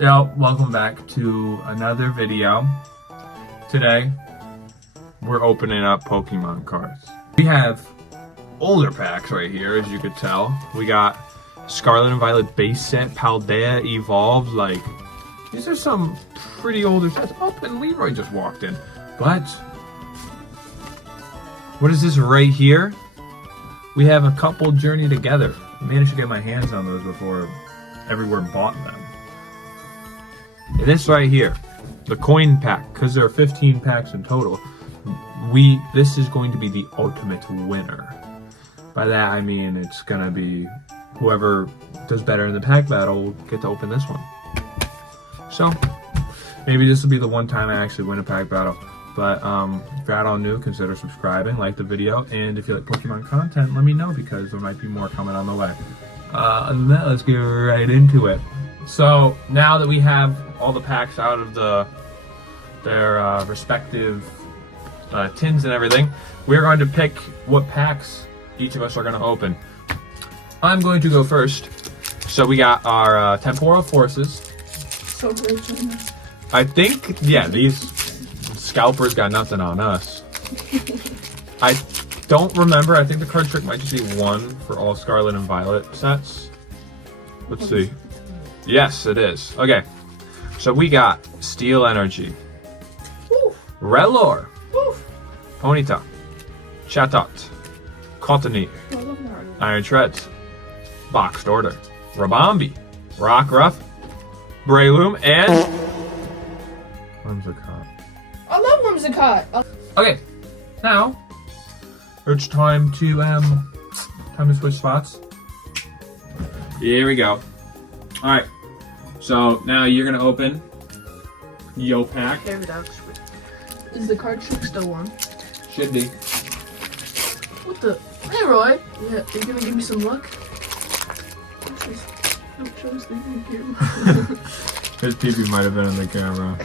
Yo, welcome back to another video. Today, we're opening up Pokemon cards. We have older packs right here, as you could tell. We got Scarlet and Violet base set, Paldea Evolved. Like, these are some pretty older sets. Oh, and Leroy just walked in. But, what is this right here? We have a couple Journey Together. I managed to get my hands on those before everywhere bought them. And this right here, the coin pack, because there are 15 packs in total, this is going to be the ultimate winner. By that I mean it's gonna be whoever does better in the pack battle will get to open this one. So maybe this will be the one time I actually win a pack battle. But if you're all new, consider subscribing, like the video, and if you like Pokemon content, let me know because there might be more coming on the way. Other than that, let's get right into it. So now that we have all the packs out of their respective tins and everything, we're going to pick what packs each of us are going to open. I'm going to go first. So we got our Temporal Forces. So rich. I think, yeah, these scalpers got nothing on us. I don't remember. I think the card trick might just be one for all Scarlet and Violet sets. Let's see. Yes, it is. Okay. So we got Steel Energy, Relor, Ponyta, Chatot, Cottony, Iron Treads, Boxed Order, Rabombi, Rockruff, Breloom, and Whimsicott. I love Whimsicott. Okay, now it's time to switch spots. Here we go. All right. So now you're gonna open Yo pack. Is the card trick still on? Should be. What the? Hey Roy, yeah, you gonna give me some luck? His pee-pee might have been on the camera.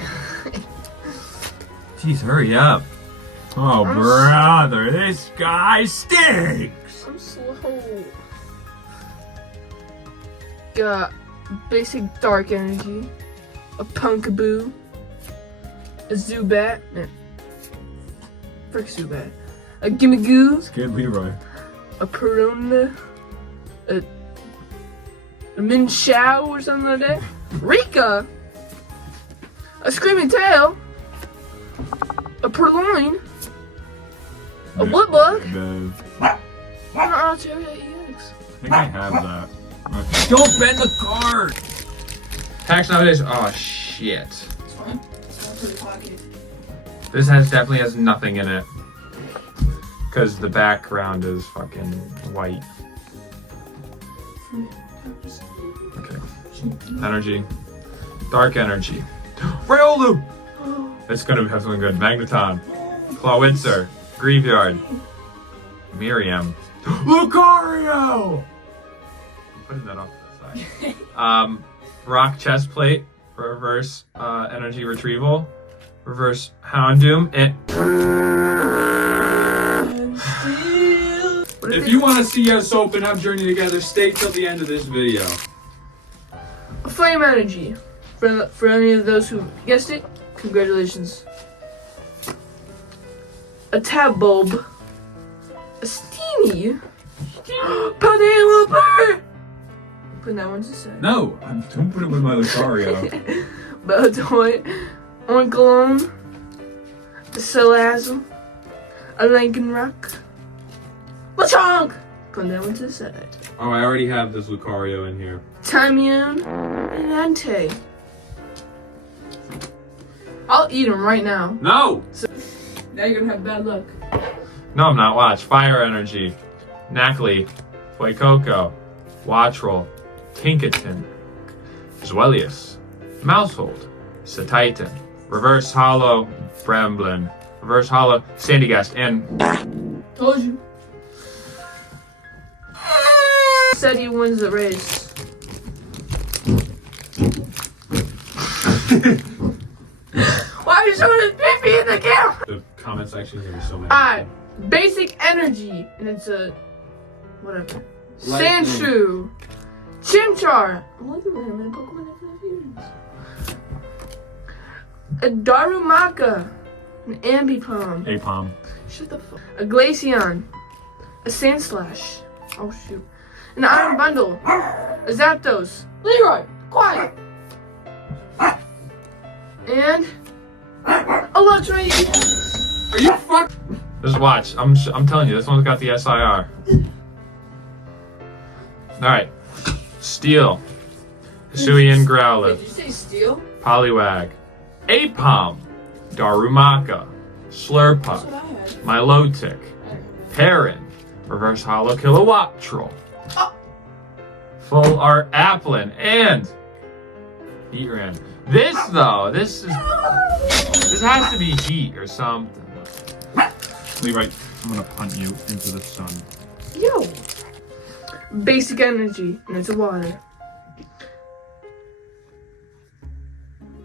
Jeez, hurry up. Oh, brother, this guy stinks. I'm slow. Got basic dark energy, a Punkaboo, a Zubat, frick Zubat, a Gimmigoo, Skid Leroy, a Perona, a Minshao or something like that, Rika, a Screaming Tail, a Purloin, a Woodbug, I think I have that. Don't bend the card! Packs nowadays, oh shit. It's fine. It's not pocket. This definitely has nothing in it. Because the background is fucking white. Okay. Energy. Dark Energy. Riolu! It's gonna have something good. Magneton. Clawitzer. Graveyard. Miriam. Lucario! Putting that off to the side. Rock Chest Plate for reverse energy retrieval. Reverse Houndoom. And if you want to see us open up Journey Together, stay till the end of this video. A Flame Energy. For any of those who guessed it, congratulations. A Tab Bulb. A Steenie. Paldea Wooper! Putting that one to the side. No, don't put it with my Lucario. Baltoy, Oinkalone, a Salazzle, a Langenrock, Lechonk! Putting that one to the side. Oh, I already have this Lucario in here. Timian, and Ante. I'll eat them right now. No! So, now you're gonna have bad luck. No, I'm not. Watch. Fire Energy. Knackley. Fuecoco. Watchroll. Tinkaton. Zwellius. Mousehold. Satitan. Reverse Hollow. Bramblin. Reverse Hollow. Sandygast. And... Told you. Said he wins the race. Why are you showing his pee-pee in the camera? The comment section is gonna be so many. Alright, basic energy, and it's a whatever. Lightning. Sandshrew, Chimchar. I'm looking at him in Pokemon Infinite Fusions. A Darumaka. An Ambipom. Apom. Shut the fuck. A Glaceon. A Sandslash. Oh shoot. An Iron Bundle. A Zapdos. Leroy, quiet. And a Luxray. Are you fuck? Just watch. I'm telling you, this one's got the SIR. All right. Steel. Hisuian Growlithe. Did you say steel? Poliwag. Apom. Darumaka. Slurpuff. That's what I had. Milotic. Perrin. Reverse Hollow Kilowattrel. Oh. Full Art Applin. And Heatran. This though, this has to be heat or something. Leroy, I'm gonna punt you into the sun. Yo. Basic energy. And it's water.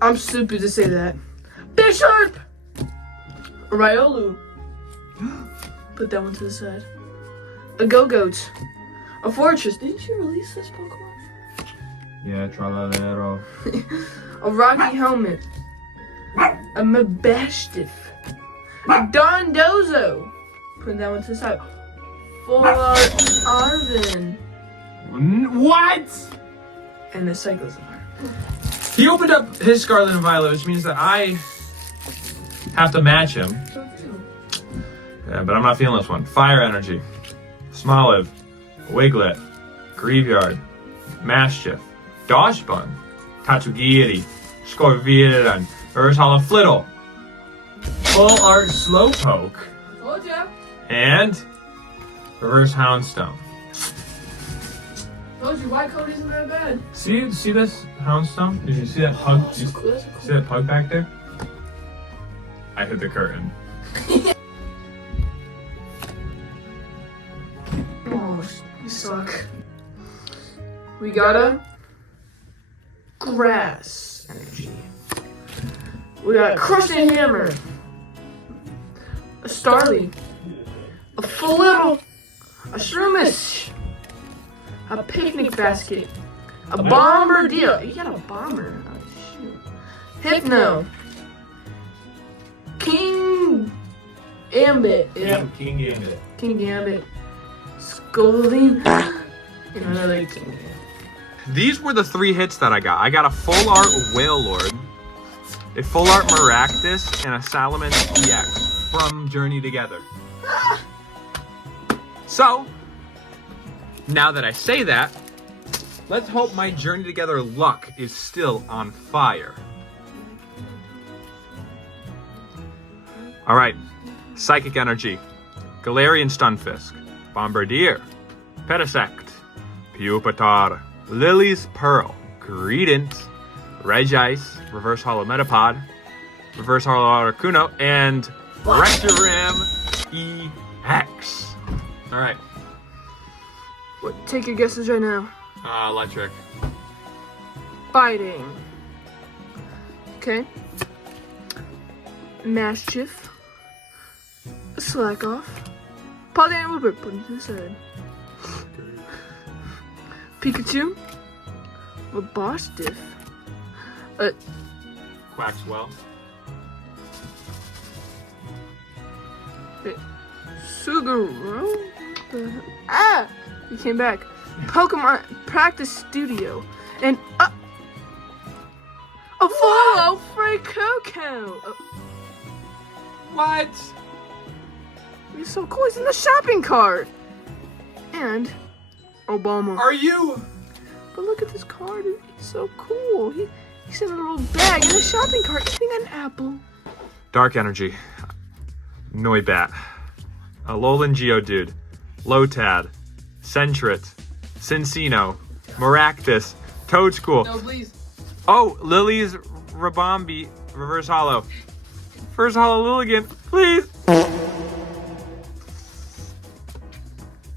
I'm stupid to say that. Bishop! Riolu. Put that one to the side. A Go-Goat. A Fortress. Didn't you release this Pokemon? Yeah, Tralalero. A Rocky Helmet. A Mabashtiff. A Dondozo. Put that one to the side. Full Art Arvin. What? And a Cyclizar. He opened up his Scarlet and Violet, which means that I have to match him. Yeah, but I'm not feeling this one. Fire Energy. Smoliv. Wiglet. Greaveyard. Mastiff. Dodgebun. Tatsugiri. Scorpion. Reverse Hollow Flittle. Full Art Slowpoke. Told ya. And Reverse Houndstone. Told you, white coat isn't that bad. See this Houndstone? Did you see that pug? That's cool. That's cool. See that pug back there? I hit the curtain. Oh, you suck. We got a Grass Energy. We got a Crushing Hammer. A Starly. A Flittle. A Shroomish. A Picnic Basket. A Bombardier. You got a Bomber. Oh, shoot. Hypno. King Ambit. Yeah. King Gambit. King Gambit. Scolding. And another King. These were the 3 hits that I got. I got a Full Art Wailord, a Full Art Maractus, and a Salamence EX from Journey Together. So, now that I say that, let's hope my Journey Together luck is still on fire. Alright, Psychic Energy, Galarian Stunfisk, Bombardier, Pedisect, Pupitar, Lily's Pearl, Greedent, Regice, Reverse Hollow Metapod, Reverse Hollow Articuno, and Reshiram EX. Alright. Take your guesses right now. Electric. Fighting. Okay. Mastiff. Slack off. Polygon Wooper. Put him to the side. Pikachu. Mabashtiff. Quaxwell. Suguru. What the hell? Ah! He came back. Pokemon Practice Studio. And a follow Frey Coco. What? He's so cool. He's in the shopping cart. And Obama. Are you? But look at this card. He's so cool. He's in a little bag in a shopping cart eating an apple. Dark Energy. Noibat. Alolan Geodude. Lotad. Sentret. Cincino. Maractus. Toadschool. No, please. Oh, Lily's Rabombi. Reverse Hollow. First Hollow Lilligant. Please.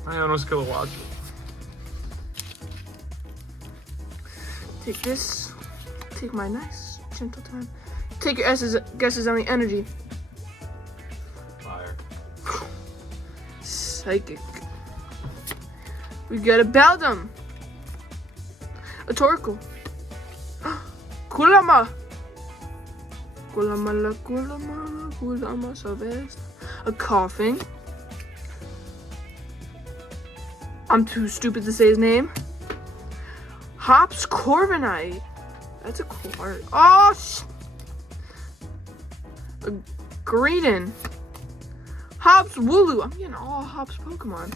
I almost Kilowattrel. Take this. Take my nice, gentle time. Take your guesses on the energy. Fire. Psychic. We got a Beldum. A Torkoal. Kulama. Kulama, Sylvester. A Coughing. I'm too stupid to say his name. Hops Corviknight. That's a cool art. Oh, a Greedon. Hops Wooloo. I'm getting all Hops Pokemon.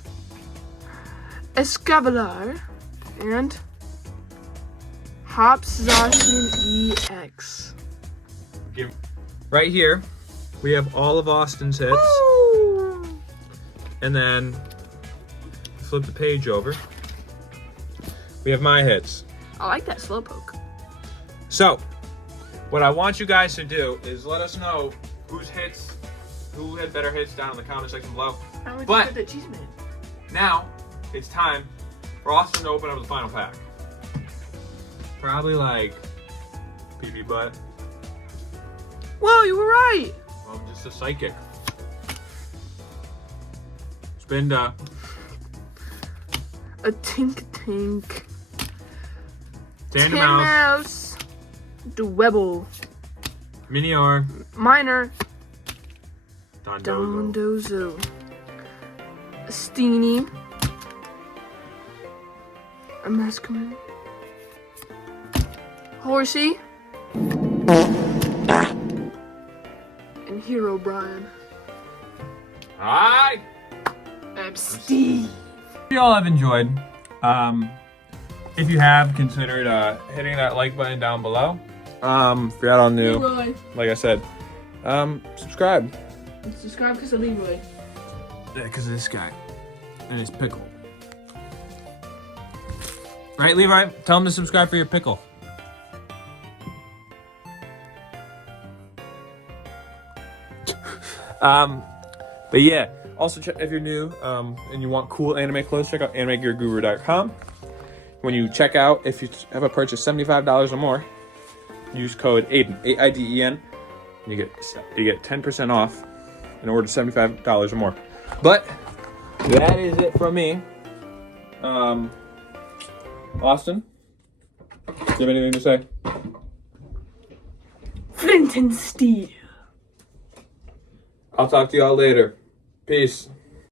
Escavalier. And Hops Zacian EX. Right here, we have all of Austin's hits. Woo! And then flip the page over. We have my hits. I like that Slowpoke. So, what I want you guys to do is let us know who had better hits down in the comment section below. But the Cheese Man. now it's time for Austin to open up the final pack. Probably like pee-pee butt. Whoa, you were right. I'm just a psychic. Spinda. A Tink. Tandemaus. Dwebble. Minior. Minor. Dondozo. Dondozo. A Steenie. A Masquerain. Horsey. And Hero Brian. Hi. I'm Steve. You all have enjoyed. If you have, considered hitting that like button down below. If you're not all new, Leroy. like I said, subscribe. Subscribe because of Leroy. Yeah, because of this guy and his pickle. Right, Levi? Tell him to subscribe for your pickle. But yeah, also check if you're new and you want cool anime clothes, check out animegearguru.com. When you check out, if you have a purchase $75 or more, use code AIDEN, AIDEN, and you get 10% off in order to $75 or more. But that is it from me. Austin, do you have anything to say? Flint and Steel. I'll talk to y'all later. Peace.